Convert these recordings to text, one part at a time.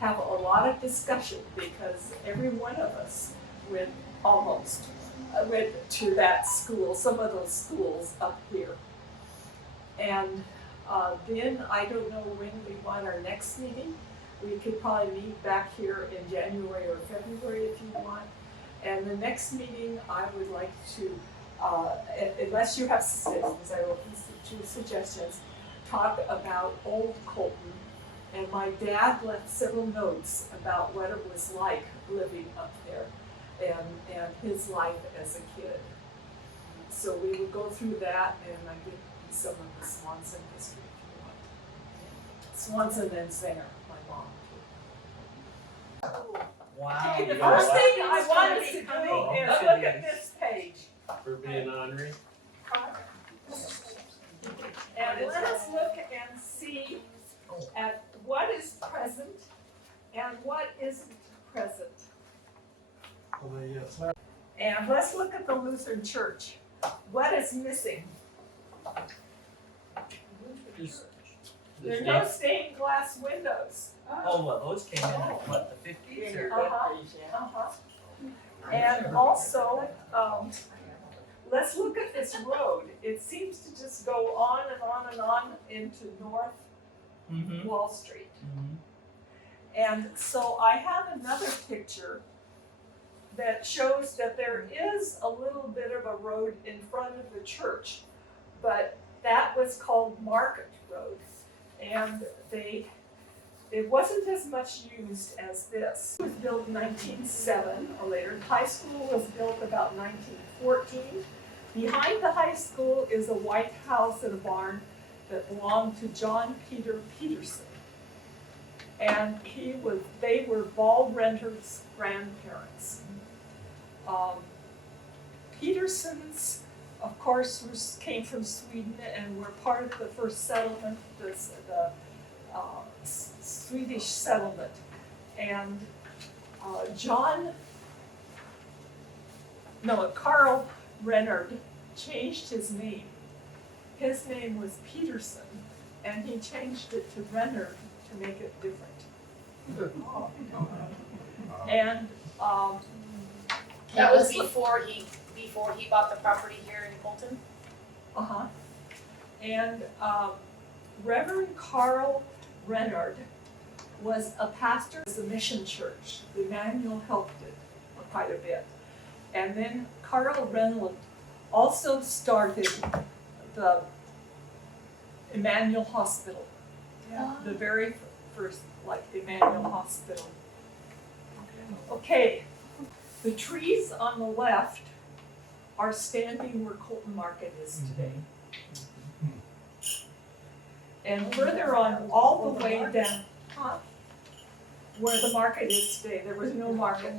have a lot of discussion because every one of us went almost went to that school, some of those schools up here. And then I don't know when we want our next meeting. We could probably meet back here in January or February if you want. And the next meeting, I would like to, unless you have suggestions, I will two suggestions, talk about old Colton. And my dad left several notes about what it was like living up there and his life as a kid. So we would go through that, and I give you some of the Swanson history if you want. Swanson and Singer, my mom too. Wow. Okay, the first thing I want us to do is look at this page. For being honorary. And let us look and see at what is present and what isn't present. And let's look at the Lutheran Church. What is missing? There are no stained glass windows. Oh, well, those came in, what, the 50s or? And also, let's look at this road. It seems to just go on and on and on into North Wall Street. And so I have another picture that shows that there is a little bit of a road in front of the church, but that was called Market Road. And it wasn't as much used as this. It was built in 1907 or later. High school was built about 1914. Behind the high school is a white house and a barn that belonged to John Peter Peterson. And they were Ball Renter's grandparents. Petersons, of course, came from Sweden and were part of the first settlement, the Swedish settlement. And Carl Renard changed his name. His name was Peterson, and he changed it to Renard to make it different. And that was before he bought the property here in Colton? And Reverend Carl Renard was a pastor of the mission church. Emmanuel helped it quite a bit. And then Carl Renard also started the Emmanuel Hospital. The very first, Emmanuel Hospital. Okay, the trees on the left are standing where Colton Market is today. And further on, all the way down, where the market is today, there was no market.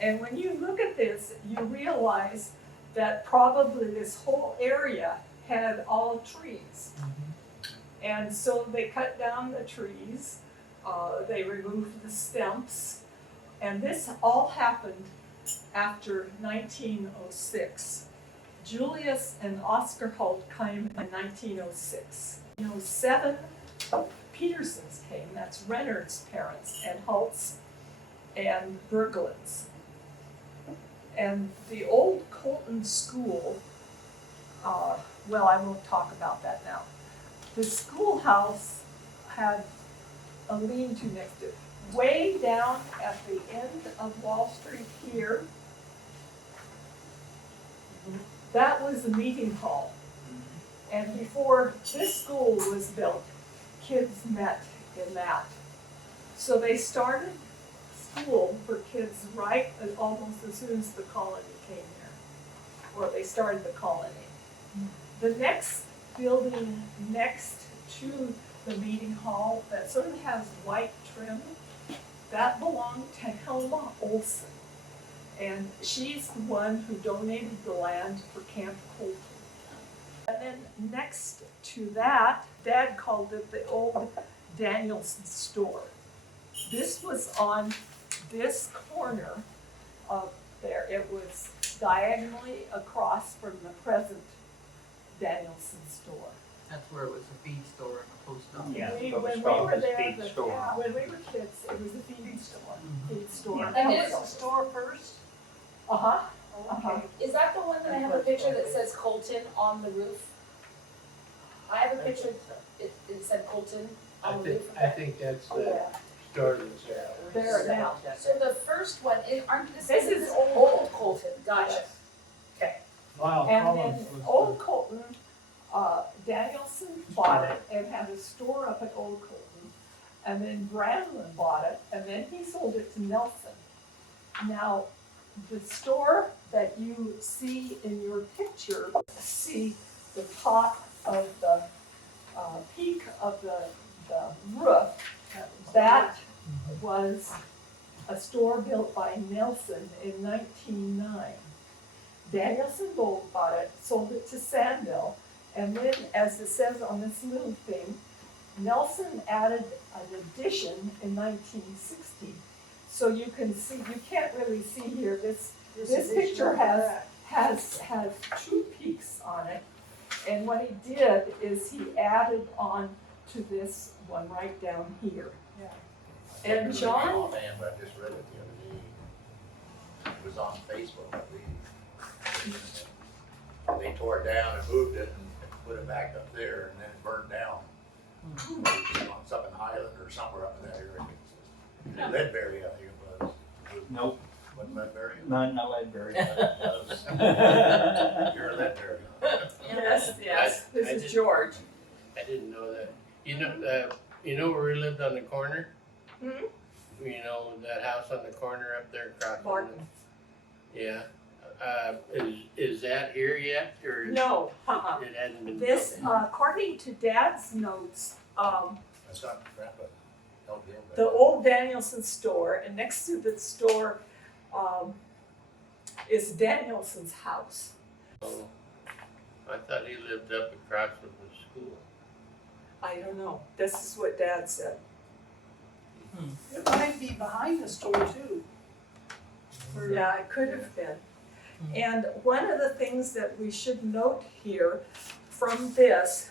And when you look at this, you realize that probably this whole area had all trees. And so they cut down the trees, they removed the stumps, and this all happened after 1906. Julius and Oscar Holt came in 1906. In 1907, Petersons came, that's Renard's parents, and Holtz and Berglund's. And the old Colton school, I won't talk about that now. The schoolhouse had a lean-to next to it. Way down at the end of Wall Street here, that was the meeting hall. And before this school was built, kids met in that. So they started school for kids almost as soon as the colony came here, or they started the colony. The next building next to the meeting hall that sort of has white trim, that belonged to Helma Olson. And she's the one who donated the land for Camp Colton. And then next to that, Dad called it the old Danielson store. This was on this corner of there. It was diagonally across from the present Danielson store. That's where it was a feed store and a post office. Yeah, When but we it's called were the there, feed store. when we were kids, it was a feed store. Feed store. Yeah. And That was the store first? Uh-huh. Okay. Is that the one that I have a picture that says Colton on the roof? I have a picture, it said Colton on the roof. I think that's Oh, the yeah. store that's There now. So the first one, aren't this This is old. old Colton, gotcha. Wow, And Collins then was Old Colton, Danielson bought it and had a store up at Old Colton. And then Brandlin bought it, and then he sold it to Nelson. Now, the store that you see in your picture, see the top of the peak of the roof, that was a store built by Nelson in 1909. Danielson Gold bought it, sold it to Sandville, and then, as it says on this little thing, Nelson added an addition in 1960. So you can see, you can't really see here, this picture has two peaks on it. And what he did is he added on to this one right down here. Yeah. And John, Offhand, but I just read it the other day. It was on Facebook, I believe. They tore it down and moved it and put it back up there, and then it burned down. It's up in Highland or somewhere up in that area. Ledbury, I think it was. Nope, Wasn't Ledbury? not in Ledbury. You're a Ledbury. yes, this I is did- George. I didn't know that. You know where we lived on the corner? Mhm. You know, that house on the corner up there across from Barton. the- Yeah. Is that here yet, or No, it hasn't been? this, built? according to Dad's notes, That's not Grandpa. No, the old Danielson store, and next to the store, is Danielson's house. Oh, I thought he lived up across from the school. I don't know, this is what Dad said. It might be behind the store too. Yeah, it could have been. And one of the things that we should note here from this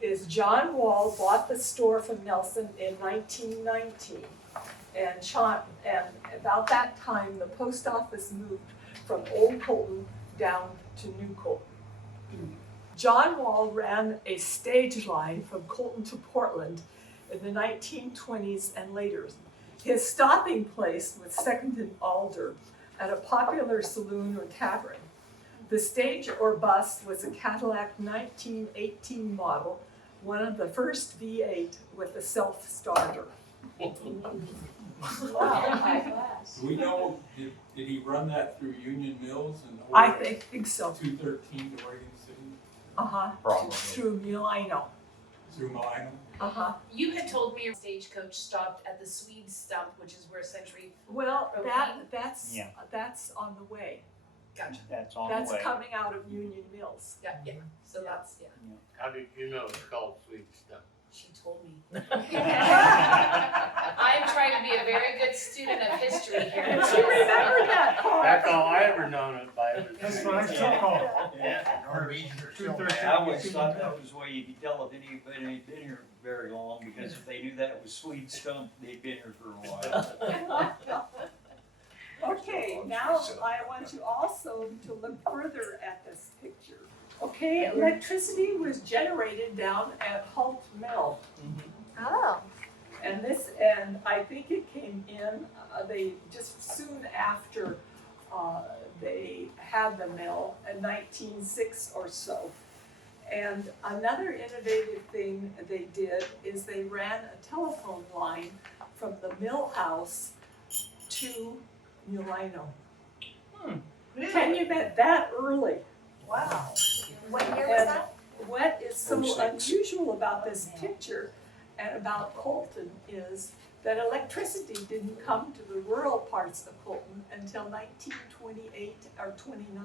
is John Wall bought the store from Nelson in 1919. And about that time, the post office moved from Old Colton down to New Colton. John Wall ran a stage line from Colton to Portland in the 1920s and later. His stopping place was Second and Alder at a popular saloon or tavern. The stage or bus was a Cadillac 1918 model, one of the first V8 with a self-starter. Do we know, did he run that through Union Mills and I over think so. 213 to Oregon City Uh-huh. Probably. Through Milano. through Milano? Uh-huh. You had told me your stagecoach stopped at the Swede Stump, which is where Century, Well, Propane? that's Yeah. on the way. gotcha, That's on That's the way. coming out of Union Mills. yeah, so Yeah. that's, yeah, How did you know it's called Sweet Stuff? she told me. I'm trying to be a very good student of history here. And she remembered that part. That's all I ever known it by. Was That's what I still call it. Yeah. Norwegians are still 213. I always thought that was the way you could tell if anybody had been here very long, because if they knew that was Swede Stump, they'd been here for a while. Okay, now I want you also to look further at this picture. Okay, electricity was generated down at Halt Mill. Oh. And I think it came in, they just soon after, they had the mill in 1906 or so. And another innovative thing they did is they ran a telephone line from the mill house to Milano. Can you bet that early? Wow. What year was that? What is so 06. unusual about this picture and about Colton is that electricity didn't come to the rural parts of Colton until 1928 or 29.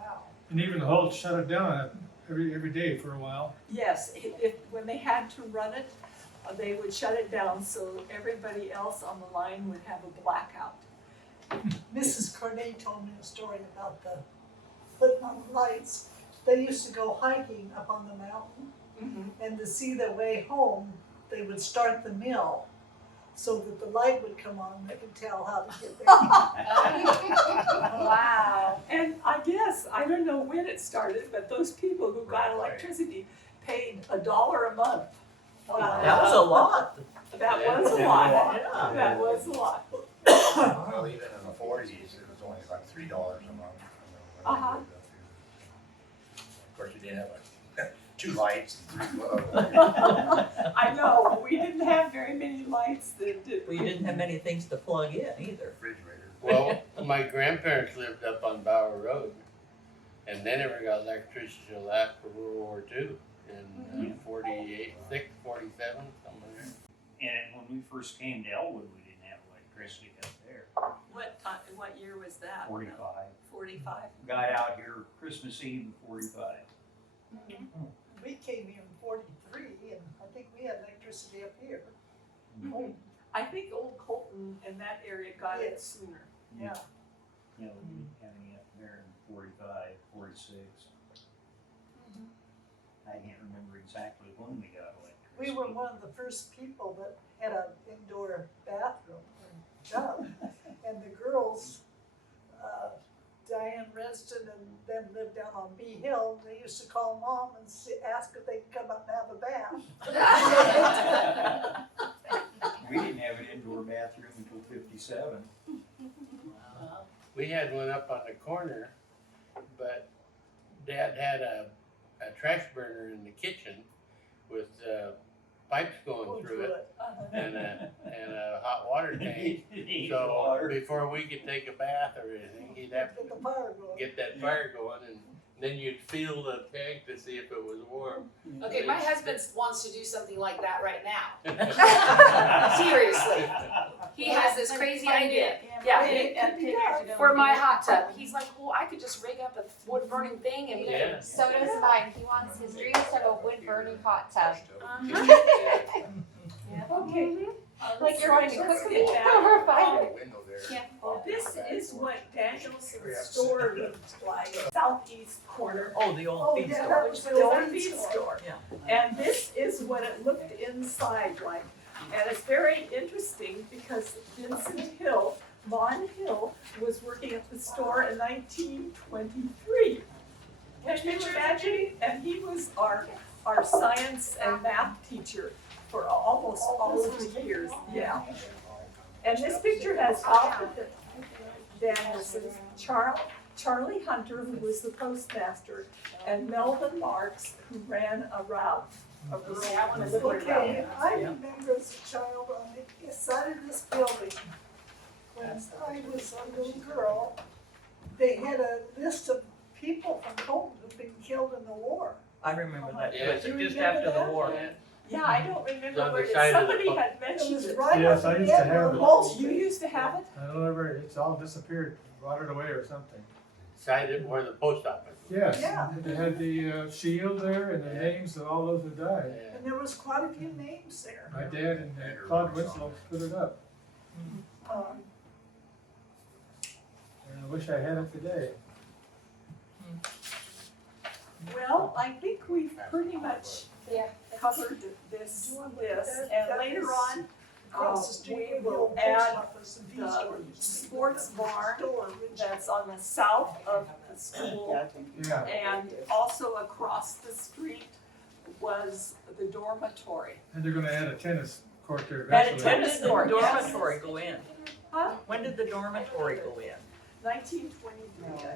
Wow. And even the Holt shut it down every day for a while. Yes, when they had to run it, they would shut it down so everybody else on the line would have a blackout. Mrs. Corday told me a story about the putting on the lights. They used to go hiking up on the mountain And to see their way home, they would start the mill so that the light would come on, they could tell how to get there. Wow. And I guess, I don't know when it started, but those people who got electricity paid $1 a month. That was a lot. That was a lot. Yeah. That was a lot. Well, even in the forties, it was only like $3 a month. Uh-huh. Of course, you didn't have like 2 lights and 3 bulbs. I know, we didn't have very many lights that did. We didn't have many things to plug in either. Refrigerator. Well, my grandparents lived up on Bower Road, and they never got electricity till after World War II, in 48, 47, somewhere there. And when we first came to Elwood, we didn't have electricity up there. What year was that? 45. 45. Got out here Christmas Eve in 45. We came here in 43, and I think we had electricity up here. I think Old Colton and that area got it Yes. sooner. Yeah. You know, we didn't have any up there in 45, 46. I can't remember exactly when we got electricity. We were one of the first people that had an indoor bathroom and tub. And the girls, Diane Reston and them lived down on Bee Hill. They used to call Mom and ask if they could come up and have a bath. We didn't have an indoor bathroom until 57. We had one up on the corner, but Dad had a trash burner in the kitchen with pipes going through it and a hot water tank. So before we could take a bath or anything, he'd have Get to the fire going. get that fire going, and then you'd feel the tank to see if it was warm. Okay, my husband wants to do something like that right now. Seriously. He has this crazy idea. Yeah, for my hot tub. He's like, well, I could just rig up a wood burning thing and. Yeah. So does mine. He wants his dreams to have a wood burning hot tub. Okay. Like you're Trying going to to cook cook it it back. over fire. Window there. Well, this is what Danielson's store looked like, southeast corner. Oh, the old feed yeah, store. that was The old feed store. Yeah. And this is what it looked inside like. And it's very interesting because Vincent Hill, Mon Hill, was working at the store in 1923. Can you imagine? And he was our science and math teacher for almost all of the years, yeah. And this picture has Alfred Danielson, Charlie Hunter, who was the postmaster, and Melvin Marks, who ran a route, a rural delivery Okay, route. I remember as a child on the east side of this building, when I was a little girl, they had a list of people from Colton who'd been killed in the war. I remember that, Yeah. it was just after the war. Yeah, I don't It's remember on where the it, side of the somebody book. had It mentioned was it. right Yes, up I the used to end have of it. Wall You Street. used to have it? I don't know where, it's all disappeared, rotted away or something. Side of where the post office was. Yes, Yeah. they had the shield there and the names of all those who died. Yeah. And there was quite a few names there. My dad and Claude Winslow put it up, Um, and I wish I had it today. Well, I think we've pretty much Yeah. covered this, and later on, Across the street, we the will old post add office and the store. sports barn Store, which- that's on the south of the school, Yeah, and also across the street was the dormitory. and they're gonna add a tennis court there And a eventually. When did tennis the court, yes. dormitory go in? Huh? When did the dormitory go in? 1923,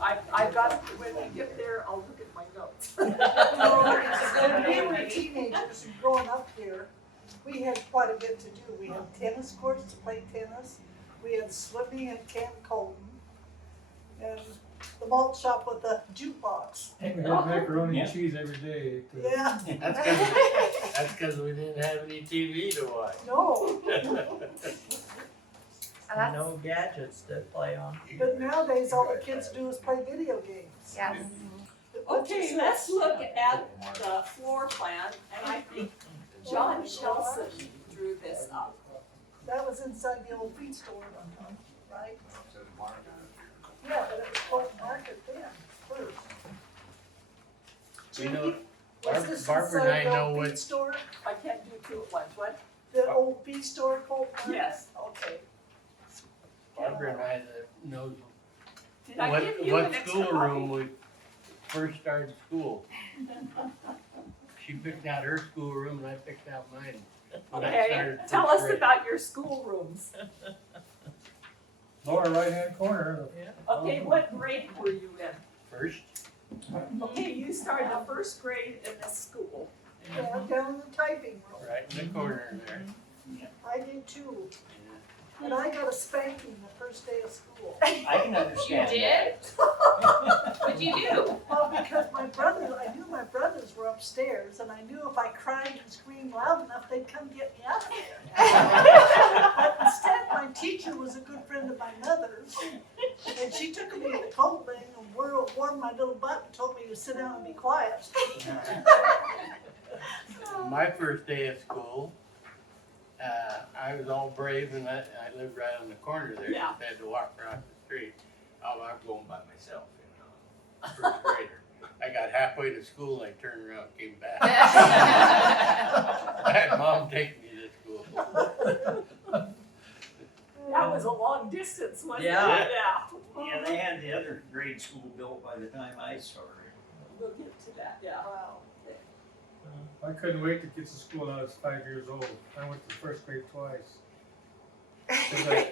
I think. I've got, when we get there, I'll look at my notes. When we were teenagers and growing up here, we had quite a bit to do. We had tennis courts to play tennis. We had swimming at Camp Colton. And the malt shop with the jukebox. We had macaroni and cheese every day. Yeah, That's because we didn't have any TV to watch. no. And no gadgets to play on. But nowadays, all the kids do is play video games. Yes. Okay, let's look at the floor plan, and I think John Shelson drew this up. That was inside the old feed store one time, right? Says market. Yeah, but it was called Market then, first. You know, Was this Barbara and I inside the know old what- beef store? I can't do two at once, what? The old beef store, Colton? Yes, okay. Barbara and I that knows Did I give you an what extra schoolroom copy? we first started school. She picked out her schoolroom and I picked out mine. when I Okay, started tell first us grade. about your schoolrooms. Lower right-hand corner. Okay, what grade were you in? First, Okay, you started the first grade in this school. Yeah, down in the typing room. right in the corner there. I did too. And I got a spanking the first day of school. I can understand You that. did? What'd you do? Well, because I knew my brothers were upstairs, and I knew if I cried and screamed loud enough, they'd come get me out of there. But instead, my teacher was a good friend of my mother's, and she took me to the cold thing and warmed my little butt and told me to sit down and be quiet. My first day of school, I was all brave and I lived right on the corner there. Yeah. Just had to walk across the street. Oh, I'm going by myself, you know, first grader. I got halfway to school and I turned around and came back. I had mom take me to school. That was a long distance, wasn't it? Yeah. Yeah, they had the other grade school built by the time I started. We'll get to that, yeah. Wow. I couldn't wait to get to school when I was 5 years old. I went to first grade twice. 'Cause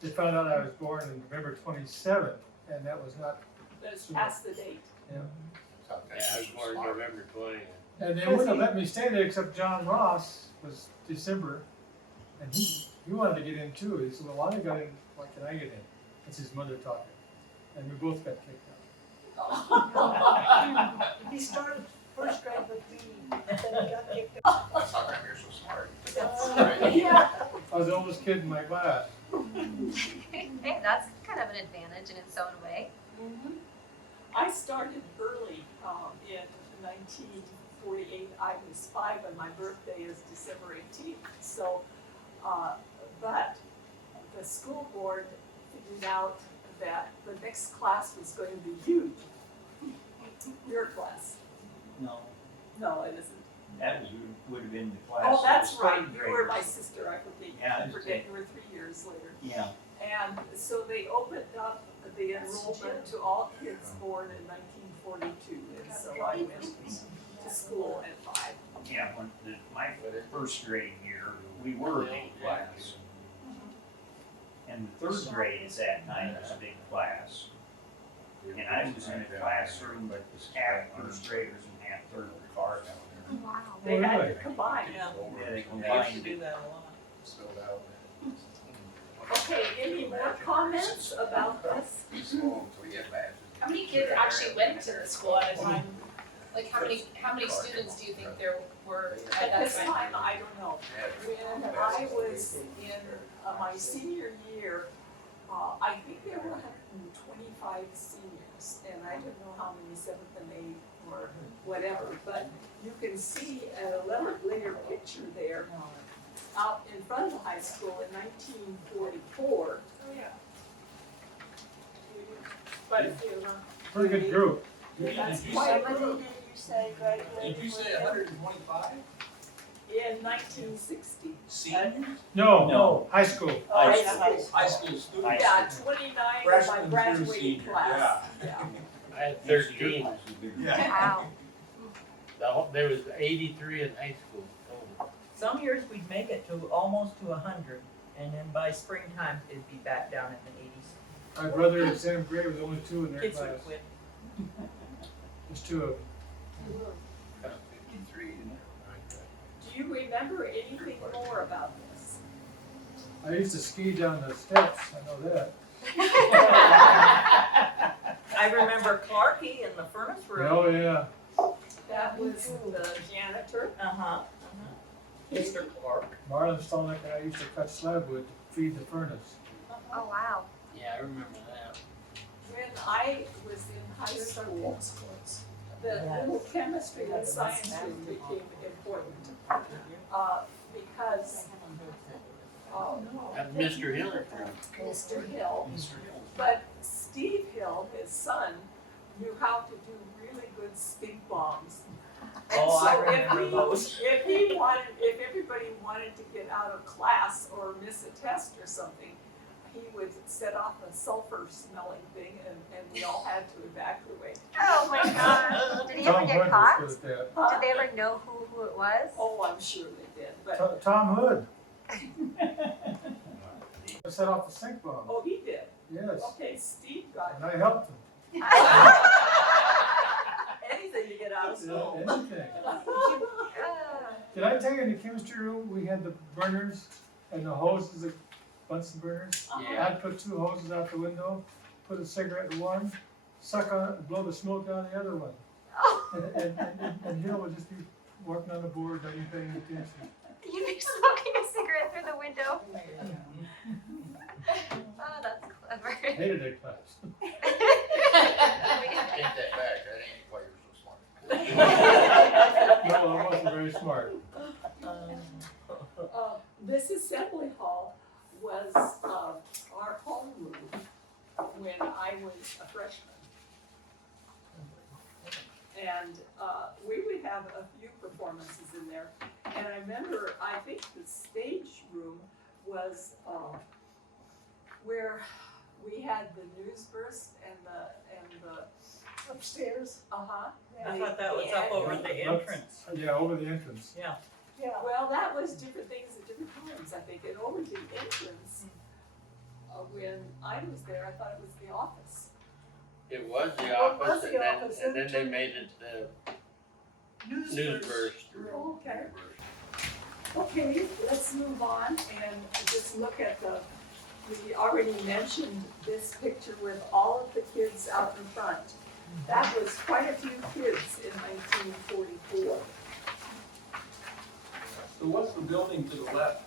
they found out I was born on November 27th, and that was not, That's past the date. Yeah, I was born November 20th. and they wouldn't have let me stay there except John Ross was December. And he wanted to get in too. He said, well, I got in, why can I get in? That's his mother talking. And we both got kicked out. He started first grade with me, and then he got kicked out. That's how come you're so smart. Yeah. I was the oldest kid in my class. Hey, that's kind of an advantage in its own way. I started early, in 1948. I was 5 and my birthday is December 18th. So, but the school board figured out that the next class was going to be huge. Your class. No, No, it isn't. that would have been the class. Oh, that that's was right. third You were graders. my sister, I Yeah, forget. You were 3 years later. Yeah, And so they opened up the enrollment to all kids born in 1942, and so I went to school at 5. yeah, when my first grade year, we were a big class. And the third grade at that time was a big class. And I was in a classroom that was half first graders and half third graders. Wow. They had really? to combine. Yeah, they They used to combined do it. that a lot. Spilled out. Okay, any more comments about this? Until we get back. How many kids actually went to the school at a time? Like how many students do you think there were at At that this time? time, I don't know. When I was in my senior year, I think there were 125 seniors, and I don't know how many 7th and 8th or whatever, but you can see a later picture there, out in front of the high school in 1944. Oh, yeah. But if you, Pretty good group. that's Did you quite a When group. did you say graduated? Did you say 125? In 1960. Seniors? No, high school. Oh, High yeah. school. High school students? Yeah, 29 of my Freshman through graduating senior, class. Yeah. I had 13. Wow. There was 83 in high school total. Some years we'd make it to almost to 100, and then by springtime it'd be back down in the 80s. My brother in 7th grade was only 2 in their Kids class. would quit. There's 2 of them. Kind of 53 in there. Do you remember anything more about this? I used to ski down the steps, I know that. I remember Clarkie in the furnace room. Oh, yeah. That was the janitor. Uh-huh. Mr. Clark. Marlon Stolnick and I used to cut slab wood to feed the furnace. Oh, wow. Yeah, I remember that. When I was in high school, the little chemistry and science room became important. Because, Mr. Hiller. Mr. Hill, but Steve Hill, his son, knew how to do really good stink bombs. Oh, I so remember those. if everybody wanted to get out of class or miss a test or something, he would set off a sulfur smelling thing and we all had to evacuate. Oh my god. Did he ever Tom get Hood caught? was good at Did they ever know who it was? Oh, I'm sure they did, but, that. Tom Hood set off the stink bomb. oh, he did. Yes, Okay, Steve got and I helped him. Anything to get out of Yeah, school. anything. Ah. Did I tell you in the chemistry room, we had the burners and the hoses, the Bunsen burners? Yeah. I'd put 2 hoses out the window, put a cigarette in one, suck on it, and blow the smoke down the other one. And Hill would just be working on the board, not even paying attention. You'd be smoking a cigarette through the window. Oh, that's clever. Hated that class. Take that back, that ain't why you're so smart. No, I wasn't very smart. this assembly hall was, our homeroom when I was a freshman. And, we would have a few performances in there. And I remember, I think the stage room was, where we had the news burst and the Upstairs, uh-huh. I thought that was up over the entrance. Yeah, over the entrance. yeah. Well, that was different things at different times, I think, and over the entrance, when I was there, I thought it was the office. It was the Well, it was office, the office, and then and they made it the News news burst. burst. Okay. Okay, let's move on and just look at we already mentioned this picture with all of the kids out in front. That was quite a few kids in 1944. So what's the building to the left?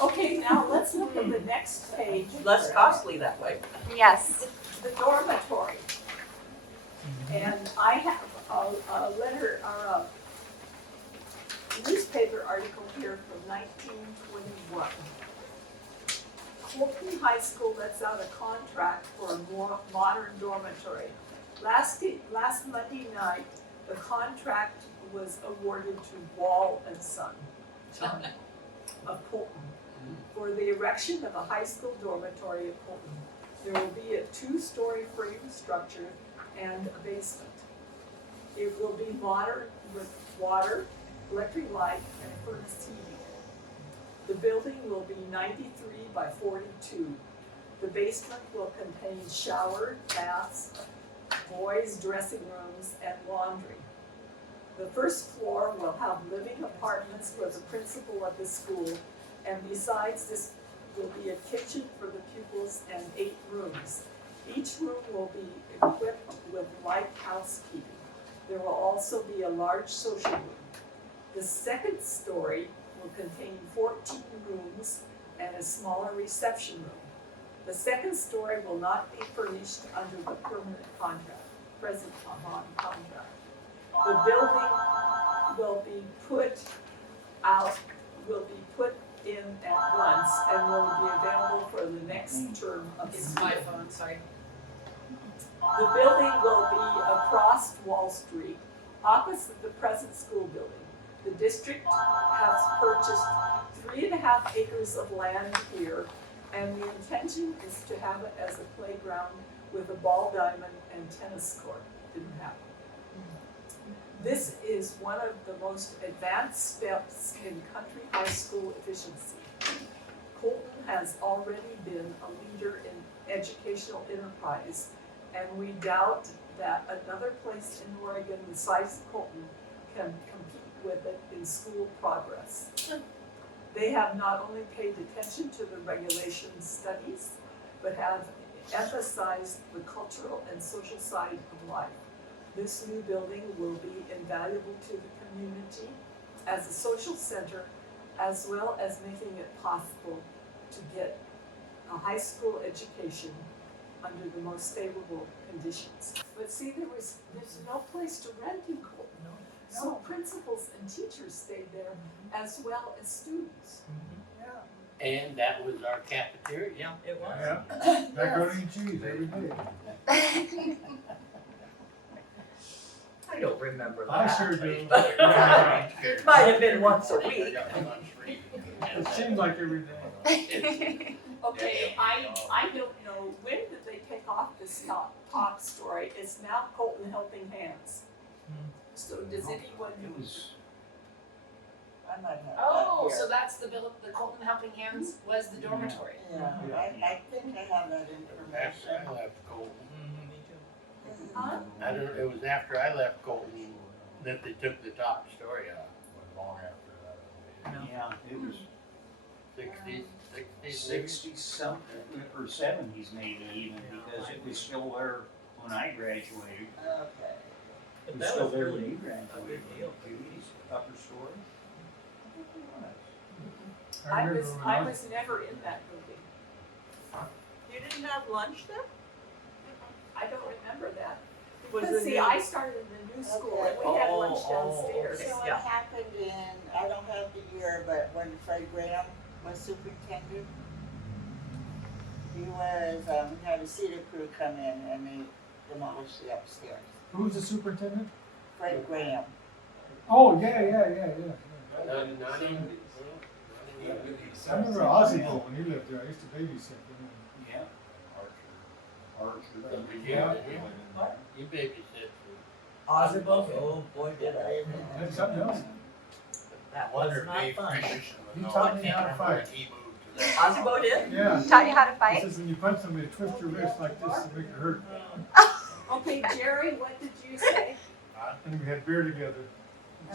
Okay, now let's look at the next page. Less costly that way. Yes. The dormitory. And I have a letter, or a newspaper article here from 1921. Colton High School lets out a contract for a more modern dormitory. Last Monday night, the contract was awarded to Wall and Son of Colton for the erection of a high school dormitory at Colton. There will be a 2-story frame structure and a basement. It will be modern with water, electric light, and a furnace heating. The building will be 93 by 42. The basement will contain shower, baths, boys' dressing rooms, and laundry. The first floor will have living apartments for the principal of the school, and besides this will be a kitchen for the pupils and 8 rooms. Each room will be equipped with light housekeeping. There will also be a large social room. The second story will contain 14 rooms and a smaller reception room. The second story will not be furnished under the permanent contract, present contract. The building will be put in at once and will be available for the next term of It's school. my phone, sorry. The building will be across Wall Street, opposite the present school building. The district has purchased 3.5 acres of land here, and the intention is to have it as a playground with a ball diamond and tennis court. Didn't happen. This is one of the most advanced steps in country high school efficiency. Colton has already been a leader in educational enterprise, and we doubt that another place in Oregon besides Colton can compete with it in school progress. They have not only paid attention to the regulation studies, but have emphasized the cultural and social side of life. This new building will be invaluable to the community as a social center, as well as making it possible to get a high school education under the most favorable conditions. But see, there's no place to rent in Colton. So principals and teachers stayed there as well as students. And that was our cafeteria. Yeah, it was. Yeah, macaroni and cheese every day. I don't remember that. I sure do. It might have been once a week. It seems like every day. Okay, I don't know, when did they take off this top story? It's now Colton Helping Hands. So does anyone? It was, I might have that Oh, here. so that's the Colton Helping Hands was the dormitory. Yeah, I think I have that After I information. left Colton, Me too. Huh? I don't, it was after I left Colton that they took the top story off. Long after that. yeah, it was 60s, 60s, 60 something, or 70s maybe even, because it was still there when I graduated. Okay. It But was that still was there really when you a graduated. good deal. Judy's upper story. I remember was, when I was never in that building. You didn't have lunch then? I don't remember that. Was Because the see, new- I started in the new school and we had lunch downstairs. okay. So Yeah. it happened in, I don't have the year, but when Fred Graham was superintendent, he was, he had a cedar crew come in and they demolished the upstairs. Who's the superintendent? Fred Graham. Oh, yeah. Not even. I remember Ozzy when he lived there. I used to babysit him. Yeah. Archer. Yeah, you babysit. Oswald, oh boy, did I. That's something else. That was Wonder if not Dave fun. Christensen would He know. taught I me can't how to remember fight. when he moved to that. Oswald did? Yeah. Taught you how to He fight? says when you punch somebody, twist your wrist like this to make it hurt. Okay, Jerry, what did you say? And we had beer together.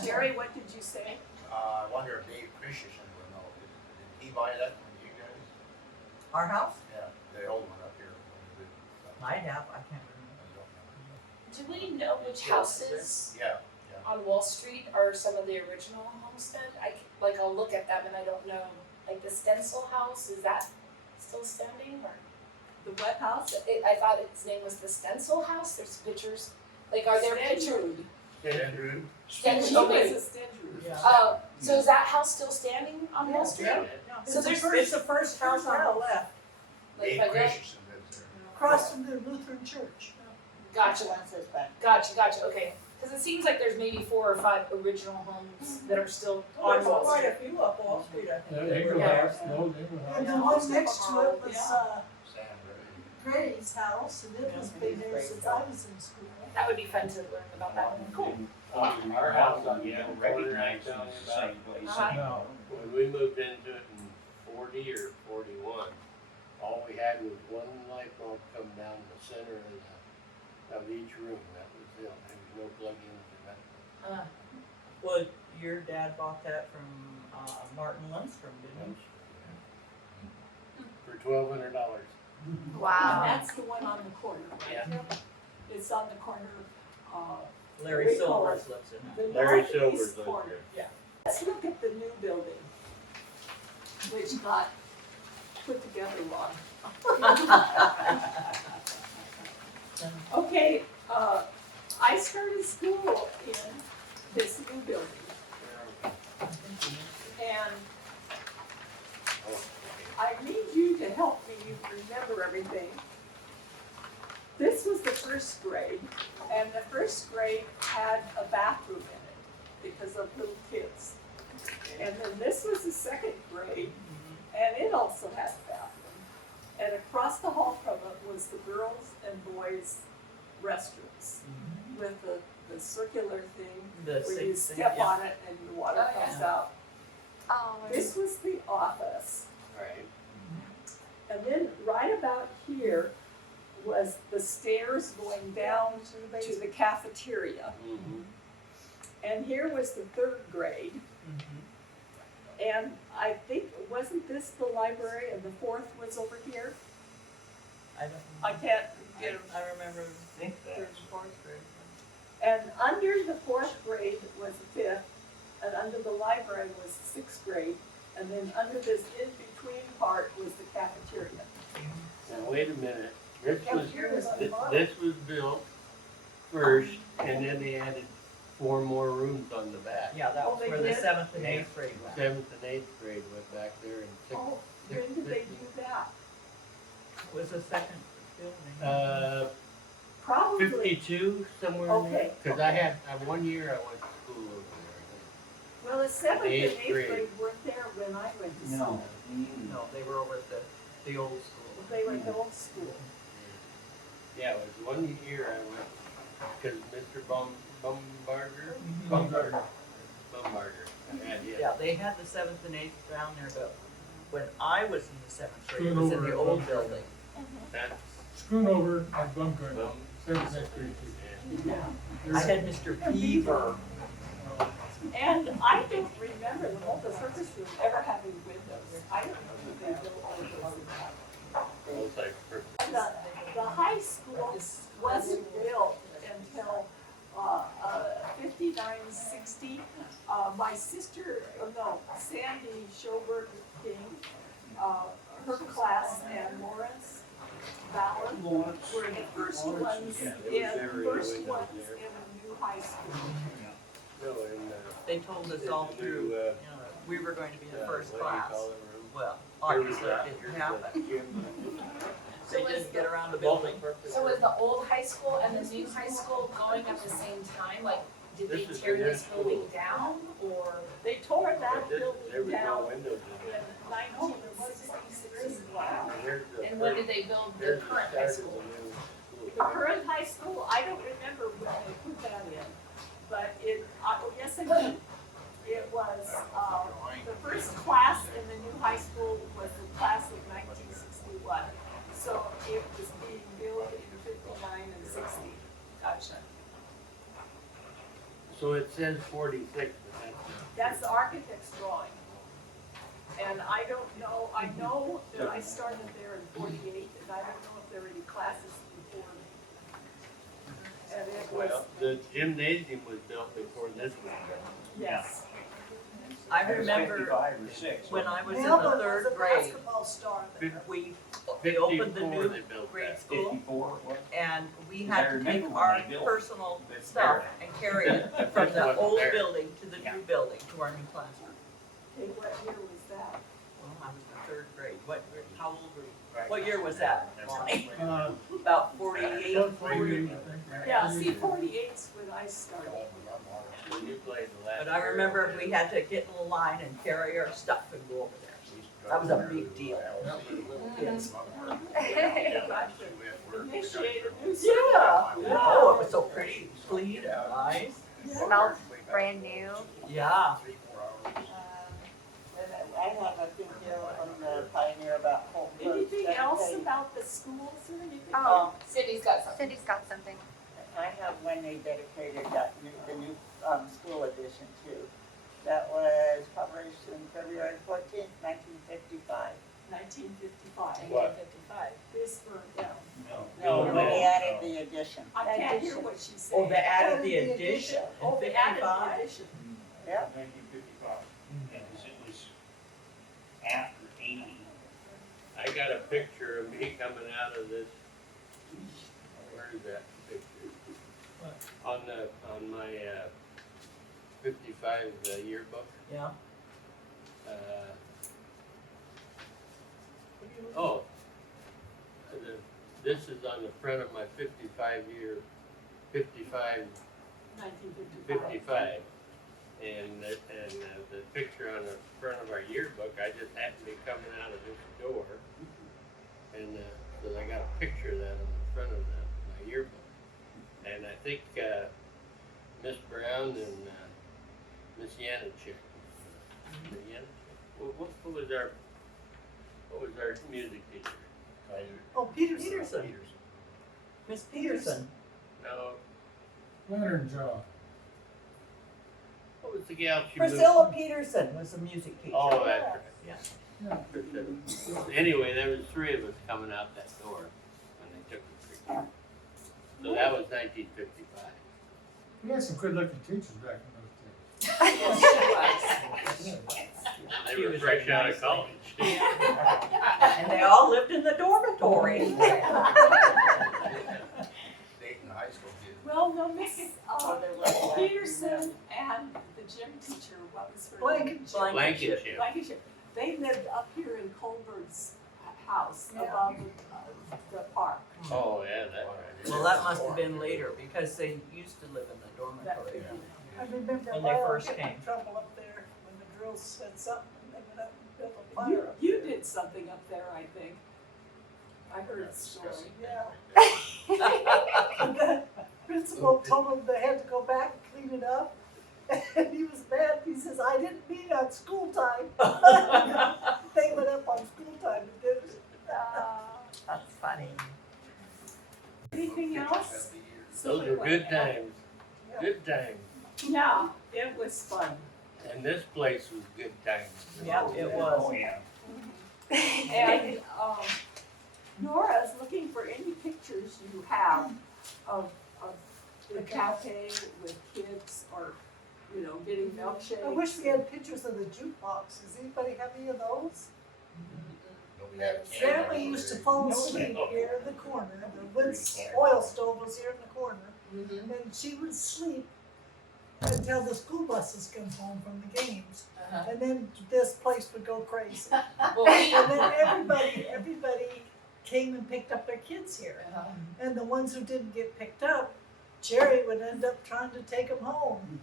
Jerry, what did you say? I wonder if Dave Christensen would know. Did he buy that from you guys? Our house? Yeah, the old one up here. when you did- Might have, I can't remember. I don't remember. Do we know which houses Yeah, on Wall Street are some of the original Homestead? I'll look at them and I don't know, like the Stencil House, is that still standing or? The what house? I thought its name was the Stencil House, there's pictures, like are there pictures? Andrew? Stencil, She okay. was a Stenrud. Yeah. Oh, so is that house still standing on Wall Street? So it's the first house on the left, Like Dave if I go, Christensen lives there. across from the Lutheran church. gotcha, One says back. gotcha, okay. Cause it seems like there's maybe 4 or 5 original homes that are still on Wall Quite Street. a few up Wall Street, I Yeah, think. Engel Yeah. House, the old Engel And House. the one next to it was, Sam Gray. Gray's house, and it was been there since I was in school. That would be fun to learn about that one. Cool. Our house on the You other don't corner, I recognize tell it you as the about, same place. Uh-huh. No. when we moved into it in 40 or 41, all we had was one light bulb come down the center of each room. That was it. There was no plug-ins or nothing. Well, your dad bought that from, Martin Lundstrom, didn't For $1,200. And Wow. that's the one on the corner, right? Yeah. It's on the corner, he? Larry We call Silvers lives in the it. Larry northeast Silver's lives corner. Yeah. Let's look at the new building, which got put together wrong. Okay, I started school in this new building, and I need you to help me remember everything. This was the first grade, and the first grade had a bathroom in it because of little kids. And then this was the second grade, and it also had a bathroom. And across the hall from it was the girls and boys restrooms with the circular thing The where you six thing, step yeah. on it and the water Oh, comes out. Oh, This was the office. Right. And then right about here was the stairs going down to the cafeteria. Mm-hmm. And here was the third grade. And I think, wasn't this the library and the fourth was over here? I don't. I can't get it. I remember I think third that's. and fourth grade. And under the fourth grade was the fifth, and under the library was the sixth grade, and then under this in-between part was the cafeteria. Now, wait a minute. This was, Cafeteria was on the bottom. this was built first, and then they added 4 more rooms on the back. Yeah, that Oh, was they where the did? 7th and 8th grade went. 7th and 8th grade went back there, and Oh, when did they do that? It was the second building. Probably, 52, somewhere in there? Okay, Cause I had, 1 year I went to school over well, the seventh and Eighth eighth grade. grade weren't there when I went to school. No, they were over at the old school. They were in the old school. there. Yeah, it was 1 year I went, cause Mr. Bumbarger, Baumgartner. Yeah, they had the 7th and 8th down there, but when I was in the 7th grade, it Schoonover was in the and old Baumgartner. building. That's, Schoonover and Baumgartner, Bum- 7th, 8th grade. I had Mr. Beaver. And I don't remember the multi-purpose room ever having windows. I don't know if they built windows in that. The high school wasn't built until 59, 60. My sister, Sandy Schoberg King, her class and Lawrence Ballard were the first ones in the new high school. no, and, They told us all through, through, we were going to be the first what do you class. call it, room? Well, obviously it didn't happen. They didn't get around the building. So was the old high school and the new high school going at the same time? Like, did they This is tear the this new building school. down or? They tore that There building was no down windows in in there. 1966. Wow. And here's the And when first- did they build the here's current start high of school? the new school. The current high school, I don't remember when they put that in, but yes, it did. It was, the first class in the new high school was the class of 1961. So it was being built in 59 and 60. Gotcha. So it says 46, but That's the architect's drawing. And I don't know, I know that I started there in 48, and I don't know if there were any classes before me. And it was, well, the gymnasium was built before this was built. yes. I remember 55 or 6. when I was in the Melvin was 3rd a grade, basketball star there. they opened the 54 new they built grade that. school 54 it was? and we Because I had to take remember when our they built personal this stuff there. and carry it from the Wasn't old there. building to the new building, to our new classroom. Okay, what year was that? Well, I was in the 3rd grade. How old were you? What year was that, Lonnie? About 48, 48, I think. Yeah, see, 48's when I started. When you played the last. but I remember we had to get in the line and carry our stuff and go over there. That was a big deal. Little kids. Initiated new Yeah. school. Oh, it was so pretty, clean, nice. Smells brand new. Yeah. I have a big deal from the Pioneer about home. Anything else about the schools or anything? Oh, Cindy's got something. Cindy's got something. I have when they dedicated the new school edition too. That was published in February 14th, 1955. 1955. What? 1955. This burned down. No, No, when they no. added the addition. I can't hear what she said. Oh, they added the addition Oh, in they added the 55? addition. Yep. 1955. And it was after 80. I got a picture of me coming out of this. Where is that picture? On my 55 yearbook. Yeah. Oh, this is on the front of my 55. 1955. And the picture on the front of our yearbook, I just happened to be coming out of this door. And so I got a picture of that on the front of my yearbook. And I think Miss Brown and Miss Yanichek. Miss Yanichek? What was our music teacher? Oh, Peterson. Peterson. Miss Peterson. No, Lantern Jaw. what was the gal she Priscilla moved? Peterson was the music teacher. Oh, that's right. Yeah. Anyway, there was 3 of us coming out that door when they took the picture. So that was 1955. We had some good looking teachers back in those days. Yes, she was. They She were was fresh a out nice of college. And they all lived in the dormitory. Dayton High School did. Well, no, Miss Peterson and the gym teacher, what was her name? Blankenship. Blankenship. They lived up here in Colbert's house above the park. Oh, yeah, that's right. Well, that must have been later, because they used to live in the dormitory. I remember When they Lyle first getting in came. trouble up there when the girls said something and they went up and built a You, fire up you there. did something up there, I think. I heard a story. Yeah. And the principal told them they had to go back and clean it up. And he was mad. He says, I didn't mean on school time. They went up on school time and did it. That's funny. Anything else? Those were good times, good times. Yeah, it was fun. And this place was good times. Yep, it Oh, was. yeah. And, Nora's looking for any pictures you have of the cafe with kids or, you know, getting milkshakes. I wish we had pictures of the jukebox. Does anybody have any of those? Nobody had a camera. Grandma used to fall asleep here in the corner. The wood oil stove was here in the corner. Mhm. And she would sleep until the school buses come home from the games. Uh-huh. And then this place would go crazy. Well, we, And then everybody came and picked up their kids here. And the ones who didn't get picked up, Jerry would end up trying to take them home.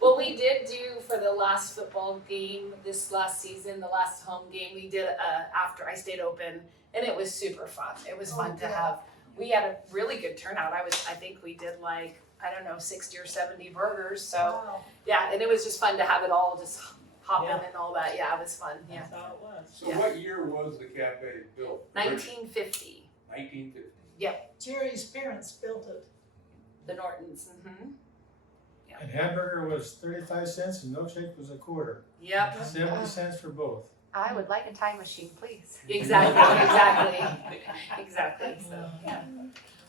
well, we did do for the last football game this last season, the last home game. We did after I stayed open, and it was super fun. It was fun to have. We had a really good turnout. I think we did like, I don't know, 60 or 70 burgers. So Wow. yeah, and it was just fun to have it all just hop Yeah. in and all that. Yeah, it was fun. Yeah, That's how it was. So Yeah. what year was the cafe built? 1950, 1950. Jerry's parents built it. the Nortons. Mm-hmm. And hamburger was 35 cents and milkshake was a quarter. Yep. 70 cents for both. I would like a time machine, please. Exactly. So, yeah.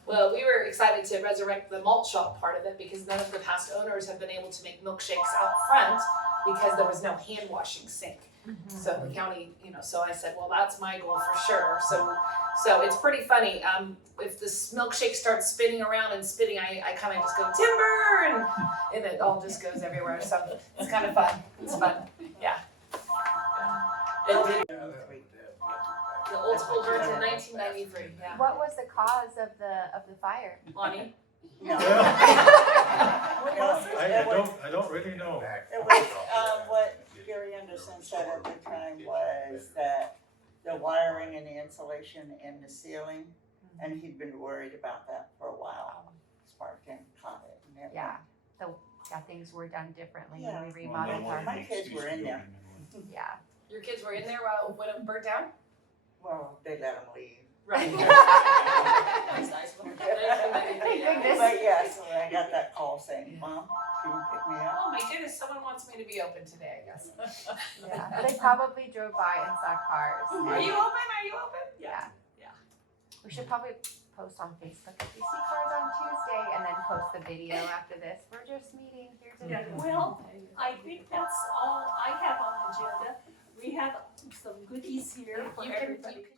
Well, we were excited to resurrect the malt shop part of it because none of the past owners have been able to make milkshakes out front because there was no hand washing sink. So the county, you know, so I said, well, that's my goal for sure. So it's pretty funny. If this milkshake starts spinning around and spinning, I kind of just go timber and it all just goes everywhere. So it's kind of fun. It's fun. Yeah. And the old school birds in 1993. Yeah. What was the cause of the fire? Lonnie. What was it? I don't really know. It was, what Gary Anderson said at the time was that the wiring and the insulation in the ceiling, and he'd been worried about that for a while. Sparked and caught it and everything. Yeah, so yeah, things were done differently Yeah. when we remodeled our, My kids were in there. yeah. Your kids were in there when it burnt down? Well, they let them leave. Right. That's nice. Thank goodness. But yeah, so I got that call saying, Mom, can you pick me up? Oh my goodness, someone wants me to be open today, I guess. Yeah, they probably drove by and saw cars. Are you open? Are you open? Yeah. We should probably post on Facebook if we see cars on Tuesday and then post the video after this. We're just meeting, here's a Yeah, video. well, I think that's all I have on the agenda. We have some goodies here for You can- everybody.